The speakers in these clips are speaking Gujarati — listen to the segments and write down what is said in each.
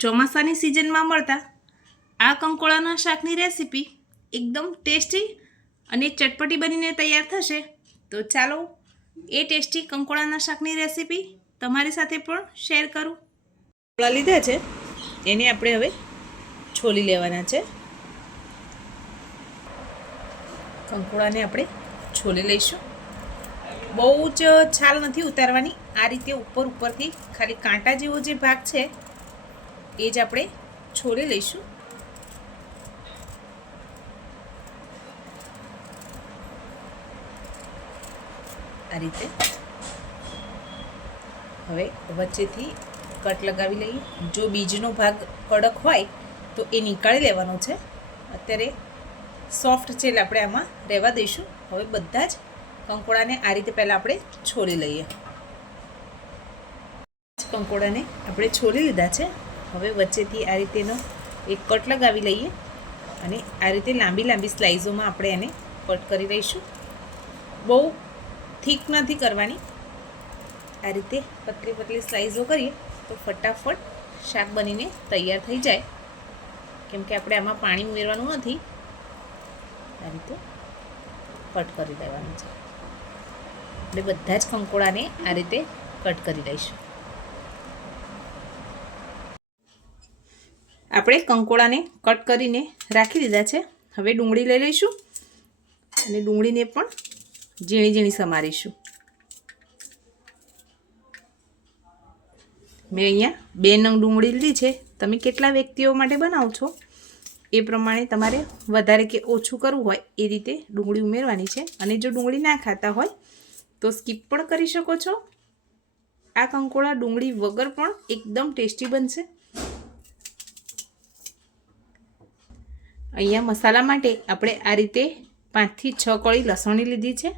ચોમાસાની સિઝનમાં મળતા આ કંકોડાના શાકની રેસીપી એકદમ ટેસ્ટી અને ચટપટી બનીને તૈયાર થશે. તો ચાલો એ ટેસ્ટી કંકોડાના શાકની રેસીપી તમારી સાથે પણ શેર કરું. કંકોડા લીધા છે, એને આપણે હવે છોલી લેવાના છે. કંકોડાને આપણે છોલી લઈશું. બહુ જ છાલ નથી ઉતારવાની. આ રીતે ઉપરથી ખાલી કાંટા જેવો જે ભાગ છે એ જ આપણે છોલી લઈશું. આ રીતે હવે વચ્ચેથી કટ લગાવી લઈએ. જો બીજનો ભાગ કડક હોય તો એ નીકાળી લેવાનો છે. અત્યારે સોફ્ટ છે એટલે આપણે આમાં રહેવા દઈશું. હવે બધા જ કંકોડાને આ રીતે પહેલાં આપણે છોલી લઈએ. કંકોડાને આપણે છોલી લીધા છે. હવે વચ્ચેથી આ રીતેનો એક કટ લગાવી લઈએ અને આ રીતે લાંબી લાંબી સ્લાઇઝોમાં આપણે એને કટ કરી લઈશું. બહુ થીક નથી કરવાની. આ રીતે પતલી પતલી સ્લાઇઝો કરીએ તો ફટાફટ શાક બનીને તૈયાર થઈ જાય, કેમ કે આપણે આમાં પાણી ઉમેરવાનું નથી. આ રીતે કટ કરી લેવાનું છે. એટલે બધા જ કંકોડાને આ રીતે કટ કરી લઈશું. આપણે કંકોડાને કટ કરીને રાખી દીધા છે. હવે ડુંગળી લઈ લઈશું અને ડુંગળીને પણ ઝીણી ઝીણી સમારીશું. મેં અહીંયા 2 નંગ ડુંગળી લીધી છે. તમે કેટલા વ્યક્તિઓ માટે બનાવો છો એ પ્રમાણે તમારે વધારે કે ઓછું કરવું હોય એ રીતે ડુંગળી ઉમેરવાની છે. અને જો ડુંગળી ના ખાતા હોય તો સ્કીપ પણ કરી શકો છો. આ કંકોડા ડુંગળી વગર પણ એકદમ ટેસ્ટી બનશે. અહીંયા મસાલા માટે આપણે આ રીતે 5 થી 6 કળી લસણની લીધી છે.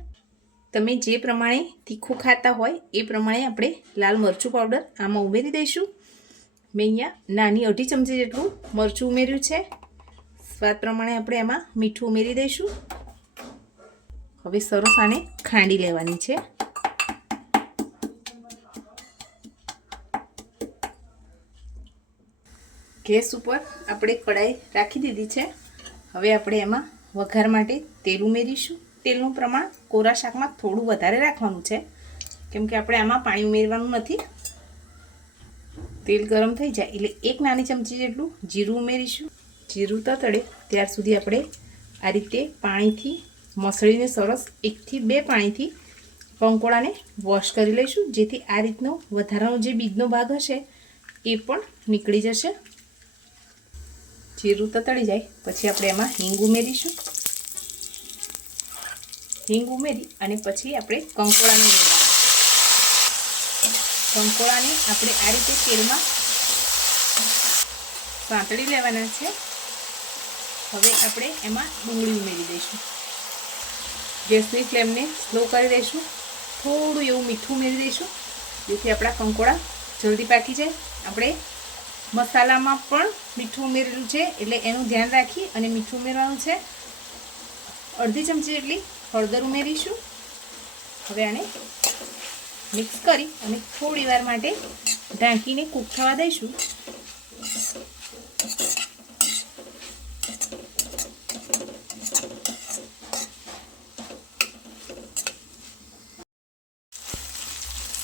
તમે જે પ્રમાણે તીખું ખાતા હોય એ પ્રમાણે આપણે લાલ મરચું પાવડર આમાં ઉમેરી દઈશું. મેં અહીંયા નાની 1/2 ચમચી જેટલું મરચું ઉમેર્યું છે. સ્વાદ પ્રમાણે આપણે એમાં મીઠું ઉમેરી દઈશું. હવે સરસ આને ખાંડી લેવાની છે. ગેસ ઉપર આપણે કઢાઈ રાખી દીધી છે. હવે આપણે એમાં વઘાર માટે તેલ ઉમેરીશું. તેલનું પ્રમાણ કોરા શાકમાં થોડું વધારે રાખવાનું છે, કેમ કે આપણે આમાં પાણી ઉમેરવાનું નથી. તેલ ગરમ થઈ જાય એટલે 1 નાની ચમચી જેટલું જીરું ઉમેરીશું. જીરું તતડે ત્યાર સુધી આપણે આ રીતે પાણીથી મસળીને સરસ 1 થી 2 પાણીથી કંકોડાને વોશ કરી લઈશું, જેથી આ રીતનો વધારાનો જે બીજનો ભાગ હશે એ પણ નીકળી જશે. જીરું તતડી જાય પછી આપણે એમાં હિંગ ઉમેરીશું. હિંગ ઉમેરી અને પછી આપણે કંકોડાને ઉમેરવાના. કંકોડાને આપણે આ રીતે તેલમાં સાંતળી લેવાના છે. હવે આપણે એમાં ડુંગળી ઉમેરી દઈશું. ગેસની ફ્લેમને સ્લો કરી દઈશું. થોડું એવું મીઠું ઉમેરી દઈશું, જેથી આપણા કંકોડા જલ્દી પાકી જાય. આપણે મસાલામાં પણ મીઠું ઉમેરેલું છે એટલે એનું ધ્યાન રાખી અને મીઠું ઉમેરવાનું છે. 1/2 ચમચી જેટલી હળદર ઉમેરીશું. હવે આને મિક્સ કરી અને થોડી વાર માટે ઢાંકીને કૂક થવા દઈશું.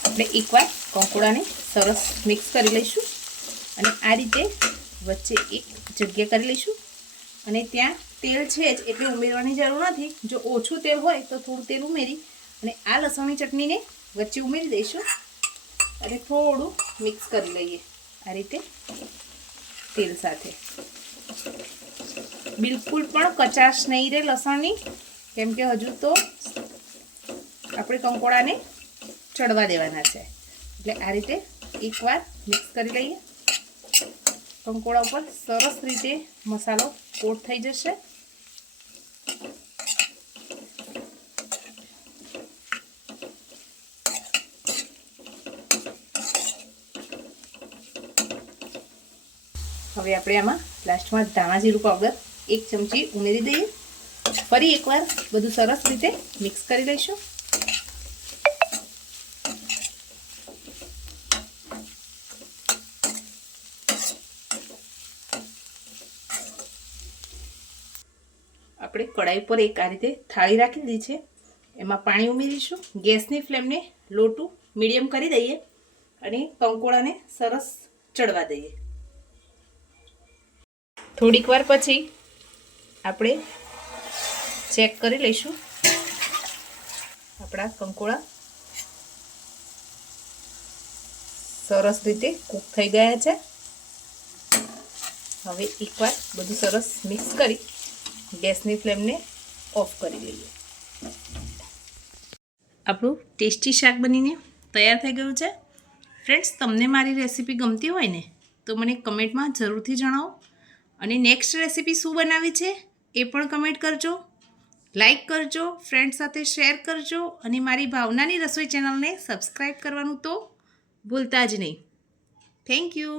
આપણે એકવાર કંકોડાને સરસ મિક્સ કરી લઈશું અને આ રીતે વચ્ચે એક જગ્યા કરી લઈશું. અને ત્યાં તેલ છે જ એટલે ઉમેરવાની જરૂર નથી. જો ઓછું તેલ હોય તો થોડું તેલ ઉમેરી અને આ લસણની ચટણીને વચ્ચે ઉમેરી દઈશું અને થોડું મિક્સ કરી લઈએ આ રીતે તેલ સાથે. બિલકુલ પણ કચાશ નહીં રહે લસણની, કેમ કે હજુ તો આપણે કંકોડાને ચડવા દેવાના છે. એટલે આ રીતે એકવાર મિક્સ કરી લઈએ. કંકોડા ઉપર સરસ રીતે મસાલો કોટ થઈ જશે. હવે આપણે આમાં લાસ્ટમાં ધાણા જીરું પાવડર 1 ચમચી ઉમેરી દઈએ. ફરી એકવાર બધું સરસ રીતે મિક્સ કરી લઈશું. આપણે કઢાઈ પર એક આ રીતે થાળી રાખી દીધી છે. એમાં પાણી ઉમેરીશું. ગેસની ફ્લેમને લો ટુ મીડિયમ કરી દઈએ અને કંકોડાને સરસ ચડવા દઈએ. થોડીક વાર પછી આપણે ચેક કરી લઈશું. આપણા કંકોડા સરસ રીતે કૂક થઈ ગયા છે. હવે એકવાર બધું સરસ મિક્સ કરી ગેસની ફ્લેમને ઓફ કરી દઈએ. આપણું ટેસ્ટી શાક બનીને તૈયાર થઈ ગયું છે. ફ્રેન્ડ્સ, તમને મારી રેસીપી ગમતી હોય ને તો મને કમેન્ટમાં જરૂરથી જણાવો અને નેક્સ્ટ રેસીપી શું બનાવી છે એ પણ કમેન્ટ કરજો. લાઈક કરજો, ફ્રેન્ડ સાથે શેર કરજો અને મારી ભાવનાની રસોઈ ચેનલને સબસ્ક્રાઈબ કરવાનું તો ભૂલતા જ નહીં. Thank you.